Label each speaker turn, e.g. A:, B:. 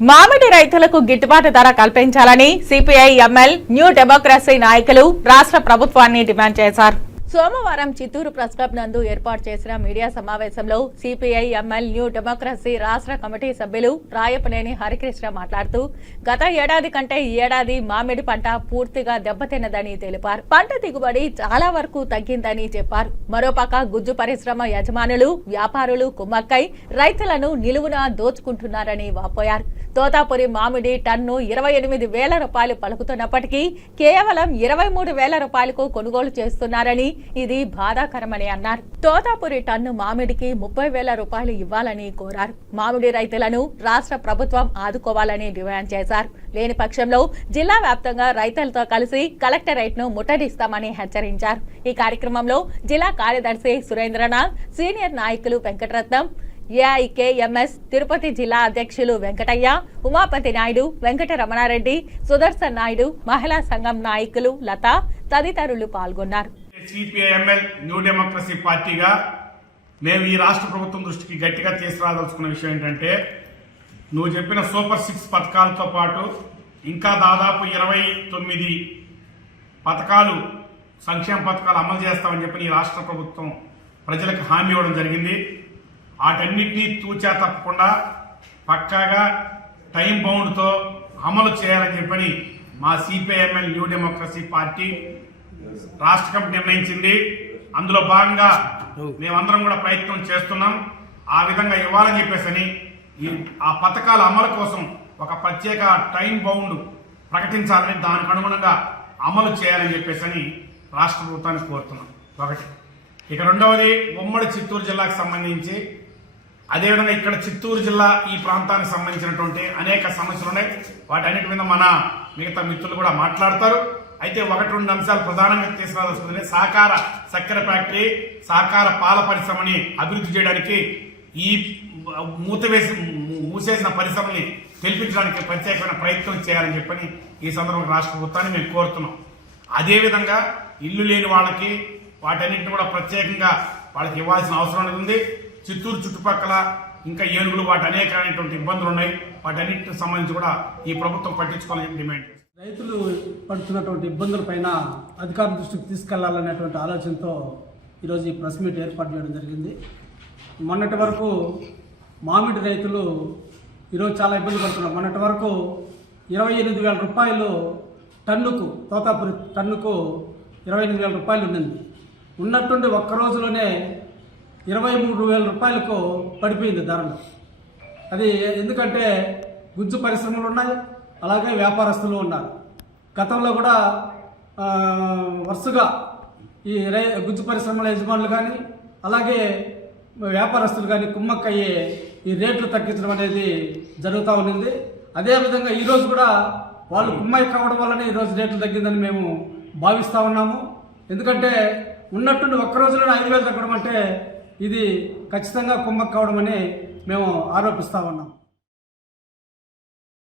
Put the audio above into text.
A: మామిడి రైతులకు గిట్టుబాటు ధర కల్పించాలని సిపిఐ ఎంఎల్ న్యూ డెమోక్రసీ నాయకులు రాష్ట్ర ప్రభుత్వాన్ని డిమాండ్ చేశారు. సోమవారం చిత్తూరు ప్రెస్ క్లబ్ నందు ఏర్పాటు చేసిన మీడియా సమావేశంలో సిపిఐ ఎంఎల్ న్యూ డెమోక్రసీ రాష్ట్ర కమిటీ సభ్యులు రాయపనేని హరికృష్ణ మాట్లాడుతూ గత ఏడాది కంటే ఈ ఏడాది మామిడి పంట పూర్తిగా దెబ్బతిన్నదని తెలిపారు. పంట దిగుబడి చాలా వరకు తగ్గిందని చెప్పారు. మరోపక్క గుజ్జు పరిశ్రమ యజమానులు వ్యాపారులు కుమ్మక్కై రైతులను నిలువున దోచుకుంటున్నారని వాపోయారు. తోతాపురి మామిడి టన్ను ఇరవై ఎనిమిది వేల రూపాయలు పలుకుతున్నప్పటికీ కేవలం ఇరవై మూడు వేల రూపాయలకు కొనుగోలు చేస్తున్నారని ఇది బాధాకరమని అన్నారు. తోతాపురి టన్ను మామిడికి ముప్పై వేల రూపాయలు ఇవ్వాలని కోరారు. మామిడి రైతులను రాష్ట్ర ప్రభుత్వం ఆదుకోవాలని డిమాండ్ చేశారు. లేని పక్షంలో జిల్లా వ్యాప్తంగా రైతులతో కలిసి కలెక్టరేట్ను ముట్టడిస్తామని హెచ్చరించారు. ఈ కార్యక్రమంలో జిల్లా కార్యదర్శి సురేంద్రనాథ్ సీనియర్ నాయకులు వెంకటరత్నం ఏఐకేఎంఎస్ తిరుపతి జిల్లా అధ్యక్షులు వెంకటయ్య ఉమాపతి నాయుడు వెంకట రమణారెడ్డి సుదర్శన్ నాయుడు మహిళా సంఘం నాయకులు లత తదితరులు పాల్గొన్నారు.
B: సిపిఐఎంఎల్ న్యూ డెమోక్రసీ పార్టీగా మేము ఈ రాష్ట్ర ప్రభుత్వం దృష్టికి గట్టిగా తీసుకురాదలుచుకున్న విషయం ఏంటంటే నువ్వు చెప్పిన సూపర్ సిక్స్ పథకాలతో పాటు ఇంకా దాదాపు ఇరవై తొమ్మిది పథకాలు సంక్షేమ పథకాలు అమలు చేస్తామని చెప్పి ఈ రాష్ట్ర ప్రభుత్వం ప్రజలకు హామీ ఇవ్వడం జరిగింది. వాటన్నిటినీ తూచా తప్పకుండా పక్కాగా టైం బౌండ్తో అమలు చేయాలని చెప్పని మా CPI ML New Democracy party రాష్ట్ర కమిటీ నిర్ణయించింది. అందులో భాగంగా మేమందరం కూడా ప్రయత్నం చేస్తున్నాం. ఆ విధంగా ఇవ్వాలని చెప్పేసి ఈ ఆ పథకాల అమలు కోసం ఒక ప్రత్యేక టైం బౌండ్ ప్రకటించాలని దానికి అనుగుణంగా అమలు చేయాలని చెప్పేసి రాష్ట్ర ప్రభుత్వాన్ని కోరుతున్నాం. ఒకటి. ఇక రెండవది ఉమ్మడి చిత్తూరు జిల్లాకు సంబంధించి. అదేవిధంగా ఇక్కడ చిత్తూరు జిల్లా ఈ ప్రాంతానికి సంబంధించినటువంటి అనేక సమస్యలు ఉన్నాయి. వాటన్నిటి మీద మన మిగతా మిత్రులు కూడా మాట్లాడతారు. అయితే ఒకటి రెండు అంశాలు ప్రధానంగా తీసుకురావాల్సింది సహకార చక్కెర ఫ్యాక్టరీ సహకార పాల పరిశ్రమని అభివృద్ధి చేయడానికి ఈ మూతవేసి మూసేసిన పరిశ్రమని తెలిపించడానికి ప్రత్యేకమైన ప్రయత్నం చేయాలని చెప్పని ఈ సందర్భంగా రాష్ట్ర ప్రభుత్వాన్ని మేము కోరుతున్నాం. అదేవిధంగా ఇల్లు లేని వాళ్ళకి వాటన్నింటిని కూడా ప్రత్యేకంగా వాళ్ళకి ఇవ్వాల్సిన అవసరం అనేది ఉంది. చిత్తూరు చుట్టుపక్కల ఇంకా ఏనుగులు వాటి అనేకమైనటువంటి ఇబ్బందులు ఉన్నాయి. వాటన్నింటికి సంబంధించి కూడా ఈ ప్రభుత్వం పట్టించుకోవాలని డిమాండ్ చేస్తుంది
C: రైతులు పడుతున్నటువంటి ఇబ్బందులపైన అధికారుల దృష్టికి తీసుకెళ్ళాలనేటువంటి ఆలోచనతో ఈరోజు ఈ ప్రెస్ మీట్ ఏర్పాటు చేయడం జరిగింది. మొన్నటి వరకు మామిడి రైతులు ఈరోజు చాలా ఇబ్బంది పడుతున్నారు. మొన్నటి వరకు ఇరవై ఎనిమిది వేల రూపాయలు టన్నుకు తోతాపురి టన్నుకు ఇరవై ఎనిమిది వేల రూపాయలు ఉండింది. ఉన్నట్టుండి ఒక్క రోజులోనే ఇరవై మూడు వేల రూపాయలకు పడిపోయింది ధరలు. అది ఎందుకంటే గుజ్జు పరిశ్రమలు ఉన్నాయి అలాగే వ్యాపారస్తులు ఉన్నారు. గతంలో కూడా వరుసగా ఈ రై గుజ్జు పరిశ్రమల యజమానులు కానీ అలాగే వ్యాపారస్తులు కానీ కుమ్మక్కయ్యే ఈ రేట్లు తగ్గించడం అనేది జరుగుతూ ఉండింది అదేవిధంగా ఈరోజు కూడా వాళ్ళు కుమ్మయ్య కావడం వల్లనే ఈరోజు రేట్లు తగ్గిందని మేము భావిస్తూ ఉన్నాము. ఎందుకంటే ఉన్నట్టుండి ఒక్క రోజులోనే ఐదు వేలు తగ్గడం అంటే ఇది ఖచ్చితంగా కుమ్మక్క కావడం అని మేము ఆరోపిస్తూ ఉన్నాం.